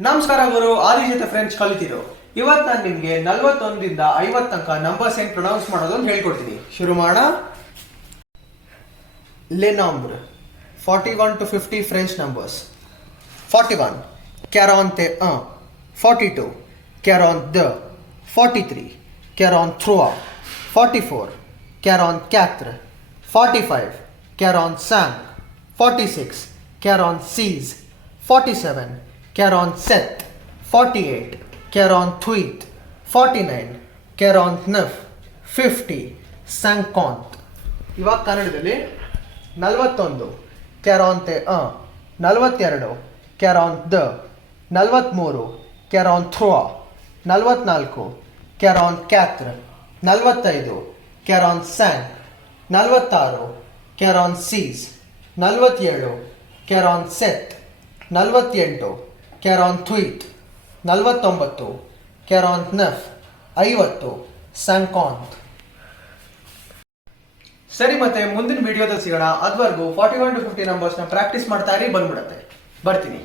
ನಮಸ್ಕಾರ ಗುರು, ಆದಿಜತೆ ಫ್ರೆಂಚ್ ಕಲಿತಿರೋ. ಇವತ್ತು ನಾನು ನಿಮಗೆ 41ರಿಂದ 50 ತನಕ ನಂಬರ್ಸ್ ಹೆಂಗ್ ಪ್ರೊನೌನ್ಸ್ ಮಾಡೋದು ಅಂತ ಹೇಳ್ಕೊಡ್ತೀನಿ. ಶುರು ಮಾಡೋಣ. Les nombres 41 to 50 French numbers. 41, 41, 42, 42, 43, 43, 44, 44, 45, 45, 46, 46, 47, 47, 48, 48, 49, 49, 50, 50. ಇವಾಗ ಕನ್ನಡದಲ್ಲಿ 41, 41, 42, 42, 43, 43, 44, 44, 45, 45, 46, 46, 47, 47, 48, 48, 49, 49, 50, 50. ಸರಿ, ಮತ್ತೆ ಮುಂದಿನ ವಿಡಿಯೋದಲ್ಲಿ ಸಿಗೋಣ. ಅದುವರೆಗೂ 41 to 50 ನಂಬರ್ಸ್ನ ಪ್ರಾಕ್ಟೀಸ್ ಮಾಡ್ತಾ ಇರಿ, ಬಂದ್ಬಿಡತ್ತೆ. ಬರ್ತೀನಿ.